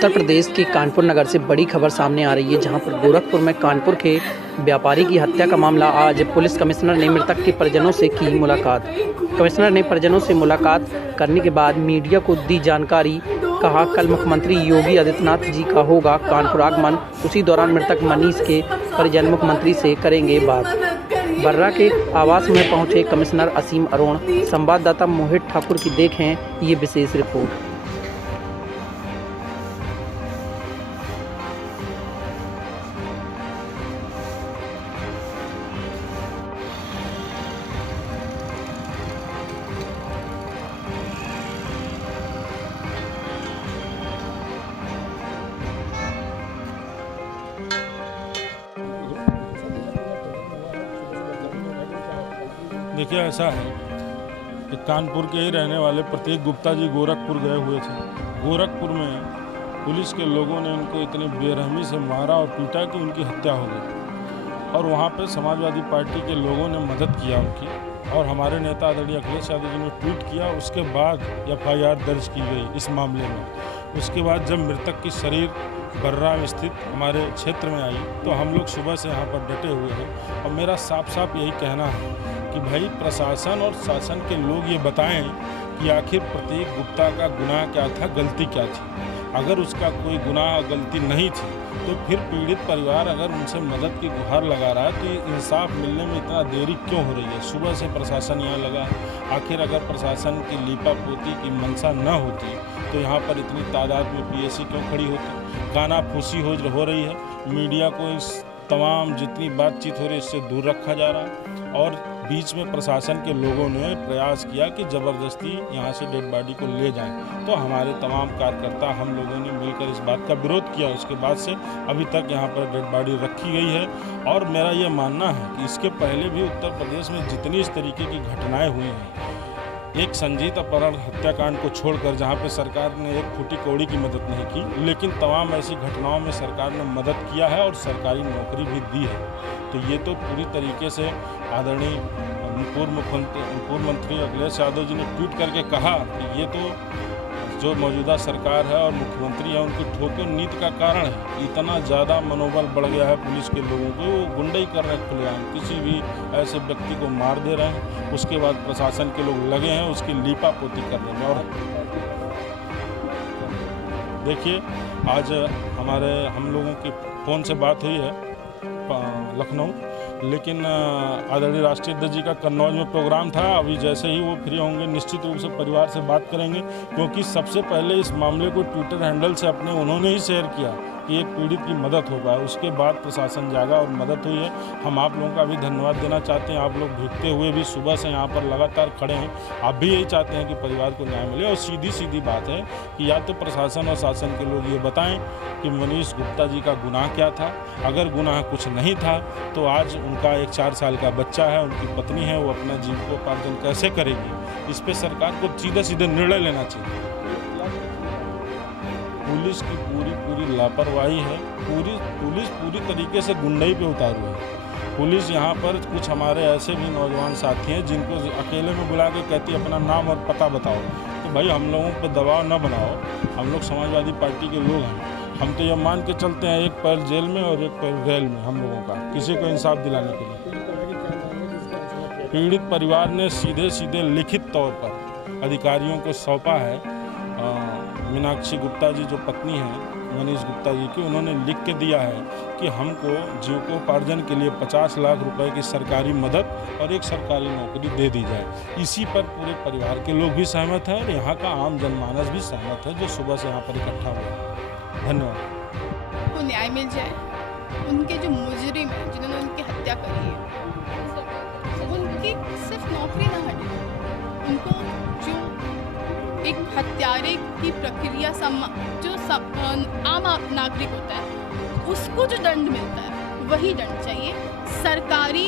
उत्तर प्रदेश के कानपुर नगर से बड़ी खबर सामने आ रही है, जहां पर गोरखपुर में कानपुर के व्यापारी की हत्या का मामला। आज पुलिस कमिश्नर ने मृतक के परिजनों से की मुलाकात। कमिश्नर ने परिजनों से मुलाकात करने के बाद मीडिया को दी जानकारी। कहा, कल मुख्यमंत्री योगी आदित्यनाथ जी का होगा कानपुर आगमन। उसी दौरान मृतक मनीष के परिजन मुख्यमंत्री से करेंगे बात। बर्रा के आवास में पहुंचे कमिश्नर असीम अरोड़। संवाददाता मोहित ठाकुर की देखें ये विशेष रिपोर्ट। देखिए, ऐसा है कि कानपुर के ही रहने वाले प्रतीक गुप्ता जी गोरखपुर गए हुए थे। गोरखपुर में पुलिस के लोगों ने उनको इतनी बेरहमी से मारा और पीटा कि उनकी हत्या हो गई। और वहाँ पे समाजवादी पार्टी के लोगों ने मदद किया उनकी, और हमारे नेता आदरणीय अखिलेश यादव जी ने ट्वीट किया। उसके बाद FIR दर्ज की गई इस मामले में। उसके बाद जब मृतक की शरीर बर्रा में स्थित हमारे क्षेत्र में आई तो हम लोग सुबह से यहाँ पर डटे हुए हैं। और मेरा साफ साफ यही कहना है कि भाई, प्रशासन और शासन के लोग ये बताएं कि आखिर प्रतीक गुप्ता का गुनाह क्या था, गलती क्या थी। अगर उसका कोई गुनाह गलती नहीं थी तो फिर पीड़ित परिवार अगर उनसे मदद की गुहार लगा रहा है तो इंसाफ मिलने में इतना देरी क्यों हो रही है। सुबह से प्रशासन यहाँ लगा है। आखिर अगर प्रशासन की लीपापोती की मंशा न होती तो यहाँ पर इतनी तादाद में PSC क्यों खड़ी होती। कानाफूसी हो रही है। मीडिया को इस तमाम जितनी बातचीत हो रही है इससे दूर रखा जा रहा है। और बीच में प्रशासन के लोगों ने प्रयास किया कि ज़बरदस्ती यहाँ से डेड बॉडी को ले जाएं। तो हमारे तमाम कार्यकर्ता हम लोगों ने मिलकर इस बात का विरोध किया। उसके बाद से अभी तक यहाँ पर डेड बॉडी रखी गई है। और मेरा ये मानना है कि इसके पहले भी उत्तर प्रदेश में जितनी इस तरीके की घटनाएँ हुई हैं, एक संजीत अपहरण हत्याकांड को छोड़कर, जहाँ पे सरकार ने एक फूटी कौड़ी की मदद नहीं की, लेकिन तमाम ऐसी घटनाओं में सरकार ने मदद किया है और सरकारी नौकरी भी दी है। तो ये तो पूरी तरीके से आदरणीय पूर्व मंत्री अखिलेश यादव जी ने ट्वीट करके कहा कि ये तो जो मौजूदा सरकार है और मुख्यमंत्री है उनकी ठोकर नीति का कारण है। इतना ज़्यादा मनोबल बढ़ गया है पुलिस के लोगों को, वो गुंडाई कर रहे हैं खुलेआम, किसी भी ऐसे व्यक्ति को मार दे रहे हैं। उसके बाद प्रशासन के लोग लगे हैं उसकी लीपापोती करने में। और देखिए, आज हम लोगों की फ़ोन से बात हुई है लखनऊ, लेकिन आदरणीय राष्ट्रीय अध्यक्ष जी का कन्नौज में प्रोग्राम था। अभी जैसे ही वो फ्री होंगे निश्चित रूप से परिवार से बात करेंगे, क्योंकि सबसे पहले इस मामले को ट्विटर हैंडल से उन्होंने ही शेयर किया कि एक पीड़ित की मदद हो पाए। उसके बाद प्रशासन जागा और मदद हुई है। हम आप लोगों का भी धन्यवाद देना चाहते हैं। आप लोग भीगते हुए भी सुबह से यहाँ पर लगातार खड़े हैं। आप भी यही चाहते हैं कि परिवार को न्याय मिले। और सीधी बात है कि या तो प्रशासन और शासन के लोग ये बताएं कि मनीष गुप्ता जी का गुनाह क्या था। अगर गुनाह कुछ नहीं था तो आज उनका एक 4 साल का बच्चा है, उनकी पत्नी है, वो अपना जीविकोपार्जन कैसे करेगी। इस पर सरकार को सीधे निर्णय लेना चाहिए। पुलिस की पूरी लापरवाही है। पुलिस पूरी तरीके से गुंडाई पे उतारू है। पुलिस यहाँ पर कुछ हमारे ऐसे भी नौजवान साथी हैं जिनको अकेले में बुला के कहती है अपना नाम और पता बताओ। तो भाई, हम लोगों पर दबाव न बनाओ। हम लोग समाजवादी पार्टी के लोग हैं। हम तो ये मान के चलते हैं एक पैर जेल में और एक पैर रेल में, हम लोगों का किसी को इंसाफ दिलाने के लिए। पीड़ित परिवार ने सीधे लिखित तौर पर अधिकारियों को सौंपा है। मीनाक्षी गुप्ता जी जो पत्नी हैं मनीष गुप्ता जी की, उन्होंने लिख के दिया है कि हमको जीविकोपार्जन के लिए 50 लाख रुपए की सरकारी मदद और एक सरकारी नौकरी दे दी जाए। इसी पर पूरे परिवार के लोग भी सहमत हैं और यहाँ का आम जनमानस भी सहमत है, जो सुबह से यहाँ पर इकट्ठा हुआ। धन्यवाद। को न्याय मिल जाए। उनके जो मुजरिम हैं जिन्होंने उनकी हत्या करी है, उनकी सिर्फ नौकरी ना हटे, उनको जो एक हत्यारे की प्रक्रिया जो आम नागरिक होता है उसको जो दंड मिलता है वही दंड चाहिए। सरकारी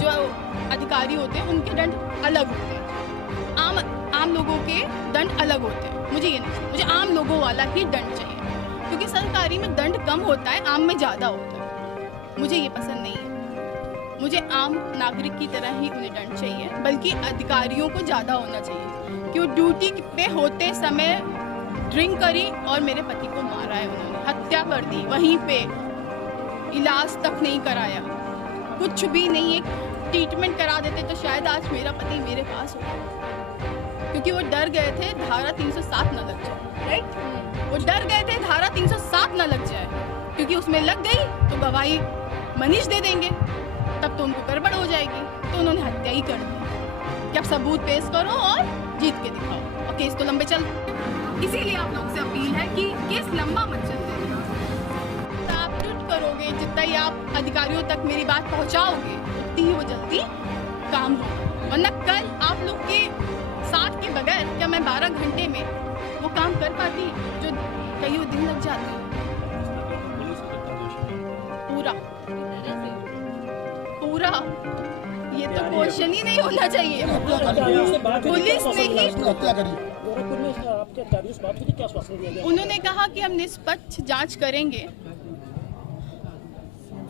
जो अधिकारी होते हैं उनके दंड अलग होते हैं, आम लोगों के दंड अलग होते हैं। मुझे ये नहीं चाहिए, मुझे आम लोगों वाला ही दंड चाहिए, क्योंकि सरकारी में दंड कम होता है, आम में ज़्यादा होता है। मुझे ये पसंद नहीं है। मुझे आम नागरिक की तरह ही उन्हें दंड चाहिए, बल्कि अधिकारियों को ज़्यादा होना चाहिए कि वो ड्यूटी पे होते समय ड्रिंक करी और मेरे पति को मारा है उन्होंने, हत्या कर दी वहीं पे, इलाज तक नहीं कराया, कुछ भी नहीं, एक ट्रीटमेंट करा देते तो शायद आज मेरा पति मेरे पास होता, क्योंकि वो डर गए थे धारा 307 न लग जाए, राइट? वो डर गए थे धारा 307 न लग जाए, क्योंकि उसमें लग गई तो गवाही मनीष दे देंगे, तब तो उनको गड़बड़ हो जाएगी, तो उन्होंने हत्या ही कर दी कि अब सबूत पेश करो और जीत के दिखाओ, और केस तो लंबे चल। इसीलिए आप लोग से अपील है कि केस लंबा मत चलने देना, आप ट्वीट करोगे जितना ही आप अधिकारियों तक मेरी बात पहुंचाओगे उतनी ही वो जल्दी काम होगा, वरना कल आप लोग के साथ के बगैर क्या मैं 12 घंटे में वो काम कर पाती जो कई दिन लग जाते हैं। पूरा ये तो क्वेश्चन ही नहीं होना चाहिए। पुलिस ने ही, उन्होंने कहा कि हम निष्पक्ष जांच करेंगे।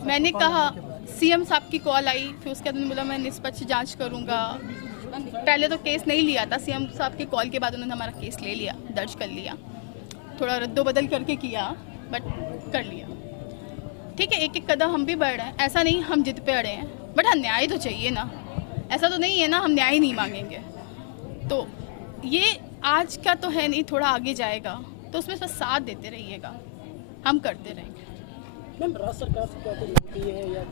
मैंने कहा, सीएम साहब की कॉल आई, फिर उसके बाद उन्होंने बोला मैं निष्पक्ष जांच करूंगा। पहले तो केस नहीं लिया था, सीएम साहब की कॉल के बाद उन्होंने हमारा केस ले लिया, दर्ज कर लिया, थोड़ा रद्दोबदल करके किया बट कर लिया। ठीक है, एक एक कदम हम भी बढ़ रहे हैं, ऐसा नहीं हम जिद पे अड़े हैं, बट हाँ न्याय तो चाहिए ना, ऐसा तो नहीं है ना हम न्याय नहीं मांगेंगे। तो ये आज का तो है नहीं, थोड़ा आगे जाएगा तो उसमें बस साथ देते रहिएगा, हम करते रहेंगे। मैम राज्य सरकार से क्या कोई है या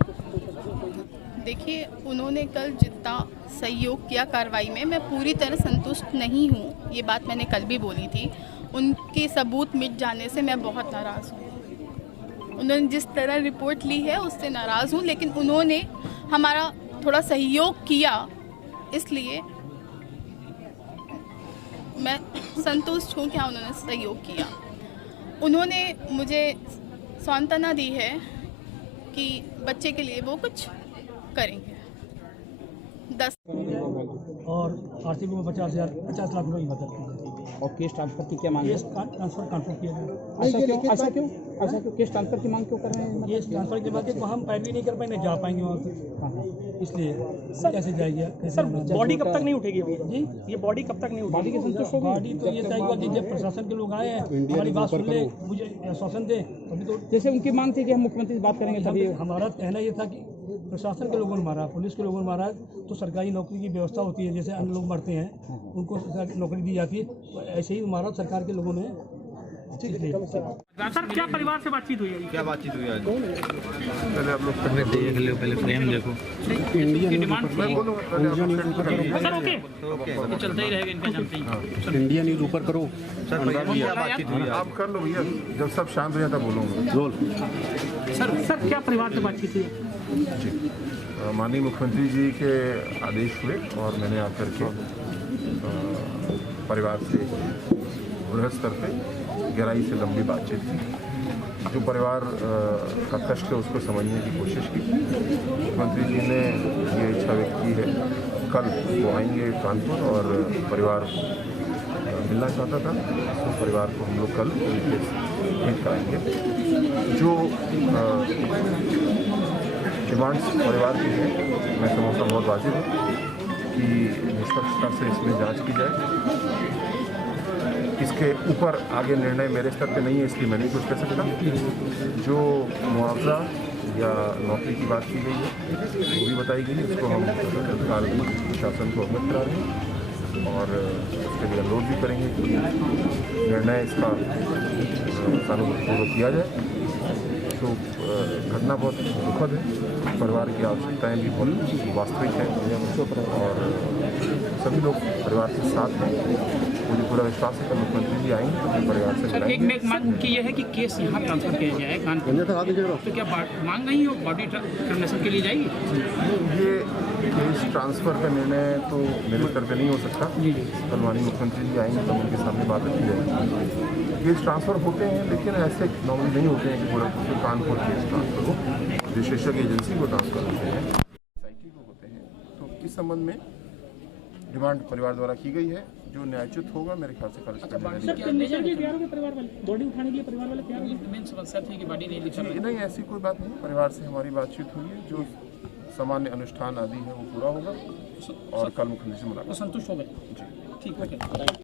देखिए, उन्होंने कल जितना सहयोग किया कार्रवाई में, मैं पूरी तरह संतुष्ट नहीं हूँ, ये बात मैंने कल भी बोली थी। उनके सबूत मिट जाने से मैं बहुत नाराज़ हूँ। उन्होंने जिस तरह रिपोर्ट ली है उससे नाराज़ हूँ, लेकिन उन्होंने हमारा थोड़ा सहयोग किया, इसलिए मैं संतुष्ट हूँ कि हाँ उन्होंने सहयोग किया। उन्होंने मुझे सांत्वना दी है कि बच्चे के लिए वो कुछ करेंगे। 10 और आरसीबी में 50 लाख रुपए की मदद की है। और केस ट्रांसफर की क्या मांग है? केस ट्रांसफर कन्फर्म किया जाए। ऐसा क्यों केस ट्रांसफर की मांग क्यों कर रहे हैं? केस ट्रांसफर के बाद हम पैरवी नहीं कर पाएंगे, जा पाएंगे वहाँ तक, इसलिए कैसे जाएगी? सर बॉडी कब तक नहीं उठेगी अभी? जी, ये बॉडी कब तक नहीं उठेगी? बॉडी की संतुष्ट होगी? बॉडी तो ये तय हुआ कि जब प्रशासन के लोग आए हैं, हमारी बात सुन ले, मुझे आश्वासन दे, तभी तो। जैसे उनकी मांग थी कि हम मुख्यमंत्री से बात करेंगे, तभी हमारा कहना ये था कि प्रशासन के लोगों ने मारा, पुलिस के लोगों ने मारा, तो सरकारी नौकरी की व्यवस्था होती है, जैसे अन्य लोग मरते हैं उनको नौकरी दी जाती है, तो ऐसे ही मारा सरकार के लोगों ने। सर क्या परिवार से बातचीत हुई है? क्या बातचीत हुई आज? पहले आप लोग देख लो, पहले फ्रेम देखो। मैं बोलूँगा पहले आप सर ओके चलता ही रहेगा इनका, चलते ही। इंडिया न्यूज़ ऊपर करो। सर परिवार में क्या बातचीत हुई? आप कर लो भैया, जब सब शांत हो जाता बोलूँगा। रोल। सर क्या परिवार से बातचीत हुई? जी, माननीय मुख्यमंत्री जी के आदेश हुए और मैंने आकर के परिवार से बृहद स्तर पे गहराई से लंबी बातचीत की। जो परिवार का कष्ट है उसको समझने की कोशिश की। मुख्यमंत्री जी ने ये इच्छा व्यक्त की है, कल वो आएंगे कानपुर और परिवार मिलना चाहता था, तो परिवार को हम लोग कल भेंट कराएंगे। जो डिमांड्स परिवार की है, मैं समझता हूँ बहुत वाजिब है कि निष्पक्षता से इसमें जांच की जाए। इसके ऊपर आगे निर्णय मेरे स्तर पे नहीं है, इसलिए मैं नहीं कुछ कह सकता। जो मुआवजा या नौकरी की बात की गई है वो भी बताई गई है, उसको हम तत्काल प्रशासन को अवगत करा रहे हैं और उसके लिए अनुरोध भी करेंगे कि निर्णय इसका सानुकूलपूर्वक किया जाए। तो घटना बहुत दुखद है, परिवार की आवश्यकताएं भी बहुत वास्तविक हैं और सभी लोग परिवार के साथ हैं। मुझे पूरा विश्वास है कि मुख्यमंत्री जी आएंगे तो अपने परिवार से सर एक मांग उनकी ये है कि केस यहाँ ट्रांसफर किया जाए कानपुर, तो क्या मांग नहीं हो बॉडी टर्मिनेशन के लिए जाएगी? ये केस ट्रांसफर का निर्णय तो मेरे स्तर पर नहीं हो सकता। कल माननीय मुख्यमंत्री जी आएंगे तब उनके सामने बात रखी जाएगी। केस ट्रांसफ़र होते हैं लेकिन ऐसे नॉर्मल नहीं होते हैं कि गोरखपुर से कानपुर केस ट्रांसफ़र हो, विशेषज्ञ एजेंसी को ट्रांसफ़र होते हैं, सोसाइटी को होते हैं। तो इस संबंध में डिमांड परिवार द्वारा की गई है, जो न्यायोचित होगा मेरे ख्याल से कल बॉडी उठाने के लिए परिवार वाले तैयार हो? मेन समस्या थी कि बॉडी नहीं लेकर नहीं, ऐसी कोई बात नहीं। परिवार से हमारी बातचीत हुई है, जो सामान्य अनुष्ठान आदि है वो पूरा होगा और कल मुख्यमंत्री से मुलाकात। संतुष्ट हो गए? ठीक है।